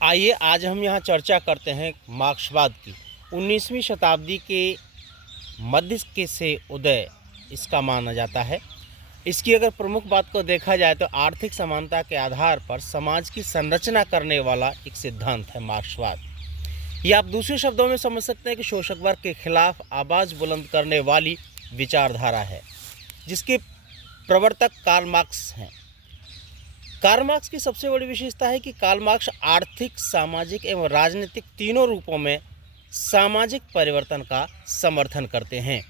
आइए आज हम यहाँ चर्चा करते हैं मार्क्सवाद की। 19वीं शताब्दी के मध्य के से उदय इसका माना जाता है। इसकी अगर प्रमुख बात को देखा जाए तो आर्थिक समानता के आधार पर समाज की संरचना करने वाला एक सिद्धांत है मार्क्सवाद। ये आप दूसरे शब्दों में समझ सकते हैं कि शोषक वर्ग के खिलाफ आवाज़ बुलंद करने वाली विचारधारा है, जिसके प्रवर्तक कार्ल मार्क्स हैं। कार्ल मार्क्स की सबसे बड़ी विशेषता है कि कार्ल मार्क्स आर्थिक, सामाजिक एवं राजनीतिक तीनों रूपों में सामाजिक परिवर्तन का समर्थन करते हैं।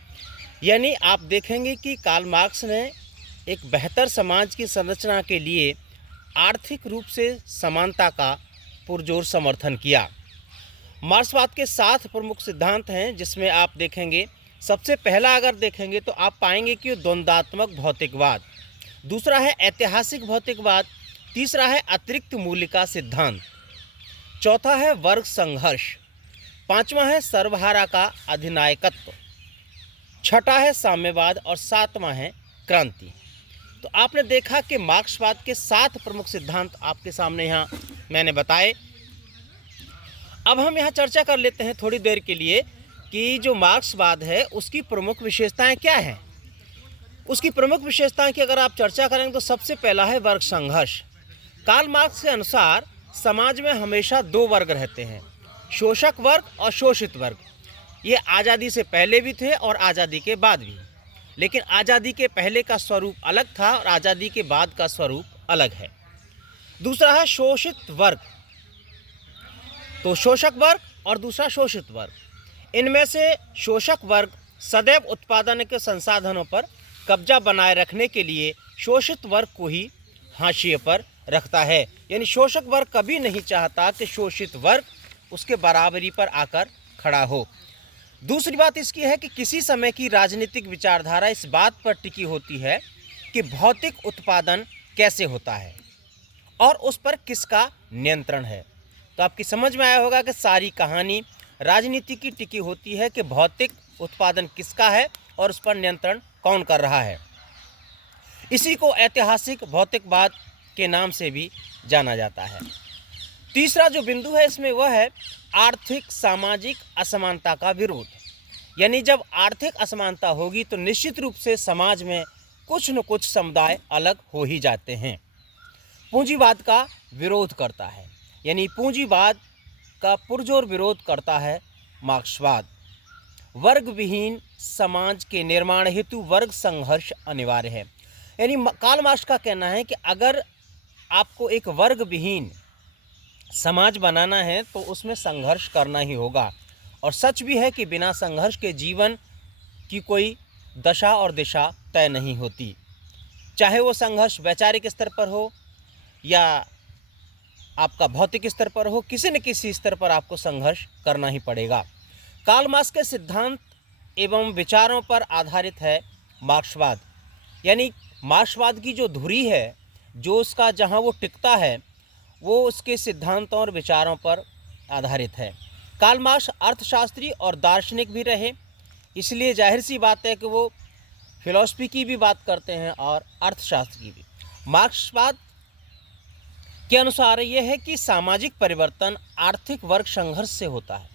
यानी आप देखेंगे कि कार्ल मार्क्स ने एक बेहतर समाज की संरचना के लिए आर्थिक रूप से समानता का पुरजोर समर्थन किया। मार्क्सवाद के 7 प्रमुख सिद्धांत हैं, जिसमें आप देखेंगे सबसे पहला अगर देखेंगे तो आप पाएंगे कि द्वंद्वात्मक भौतिकवाद, दूसरा है ऐतिहासिक भौतिकवाद, तीसरा है अतिरिक्त मूल्य का सिद्धांत, चौथा है वर्ग संघर्ष, पांचवा है सर्वहारा का अधिनायकत्व, छठा है साम्यवाद और सातवां है क्रांति। तो आपने देखा कि मार्क्सवाद के 7 प्रमुख सिद्धांत आपके सामने यहाँ मैंने बताए। अब हम यहाँ चर्चा कर लेते हैं थोड़ी देर के लिए कि जो मार्क्सवाद है उसकी प्रमुख विशेषताएं क्या हैं। उसकी प्रमुख विशेषताएं की अगर आप चर्चा करेंगे तो सबसे पहला है वर्ग संघर्ष। कार्ल मार्क्स के अनुसार समाज में हमेशा 2 वर्ग रहते हैं, शोषक वर्ग और शोषित वर्ग। ये आज़ादी से पहले भी थे और आज़ादी के बाद भी, लेकिन आज़ादी के पहले का स्वरूप अलग था और आज़ादी के बाद का स्वरूप अलग है। दूसरा है शोषित वर्ग, तो शोषक वर्ग और दूसरा शोषित वर्ग। इनमें से शोषक वर्ग सदैव उत्पादन के संसाधनों पर कब्जा बनाए रखने के लिए शोषित वर्ग को ही हाशिए पर रखता है। यानी शोषक वर्ग कभी नहीं चाहता कि शोषित वर्ग उसके बराबरी पर आकर खड़ा हो। दूसरी बात इसकी है कि किसी समय की राजनीतिक विचारधारा इस बात पर टिकी होती है कि भौतिक उत्पादन कैसे होता है और उस पर किसका नियंत्रण है। तो आपकी समझ में आया होगा कि सारी कहानी राजनीति की टिकी होती है कि भौतिक उत्पादन किसका है और उस पर नियंत्रण कौन कर रहा है। इसी को ऐतिहासिक भौतिकवाद के नाम से भी जाना जाता है। तीसरा जो बिंदु है इसमें वह है आर्थिक सामाजिक असमानता का विरोध। यानी जब आर्थिक असमानता होगी तो निश्चित रूप से समाज में कुछ न कुछ समुदाय अलग हो ही जाते हैं। पूंजीवाद का विरोध करता है, यानी पूंजीवाद का पुरजोर विरोध करता है मार्क्सवाद। वर्ग विहीन समाज के निर्माण हेतु वर्ग संघर्ष अनिवार्य है। यानी कार्ल मार्क्स का कहना है कि अगर आपको एक वर्ग विहीन समाज बनाना है तो उसमें संघर्ष करना ही होगा। और सच भी है कि बिना संघर्ष के जीवन की कोई दशा और दिशा तय नहीं होती, चाहे वो संघर्ष वैचारिक स्तर पर हो या आपका भौतिक स्तर पर हो, किसी न किसी स्तर पर आपको संघर्ष करना ही पड़ेगा। कार्ल मार्क्स के सिद्धांत एवं विचारों पर आधारित है मार्क्सवाद। यानी मार्क्सवाद की जो धुरी है, जो उसका जहाँ वो टिकता है, वो उसके सिद्धांतों और विचारों पर आधारित है। कार्ल मार्क्स अर्थशास्त्री और दार्शनिक भी रहे, इसलिए जाहिर सी बात है कि वो फिलॉसफी की भी बात करते हैं और अर्थशास्त्र की भी। मार्क्सवाद के अनुसार यह है कि सामाजिक परिवर्तन आर्थिक वर्ग संघर्ष से होता है।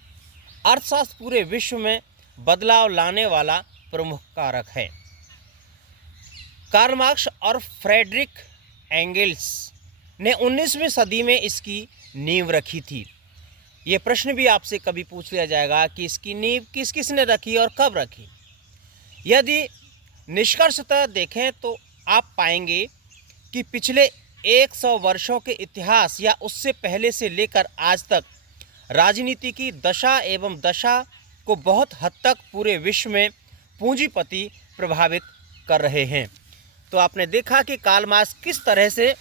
अर्थशास्त्र पूरे विश्व में बदलाव लाने वाला प्रमुख कारक है। कार्ल मार्क्स और फ्रेडरिक एंगेल्स ने 19वीं सदी में इसकी नींव रखी थी। ये प्रश्न भी आपसे कभी पूछ लिया जाएगा कि इसकी नींव किस किस ने रखी और कब रखी। यदि निष्कर्षतः देखें तो आप पाएंगे कि पिछले 100 वर्षों के इतिहास या उससे पहले से लेकर आज तक राजनीति की दशा एवं दशा को बहुत हद तक पूरे विश्व में पूंजीपति प्रभावित कर रहे हैं। तो आपने देखा कि कार्ल मार्क्स किस तरह से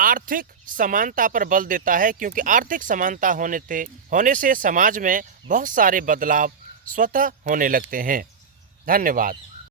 आर्थिक समानता पर बल देता है, क्योंकि आर्थिक समानता होने से समाज में बहुत सारे बदलाव स्वतः होने लगते हैं। धन्यवाद।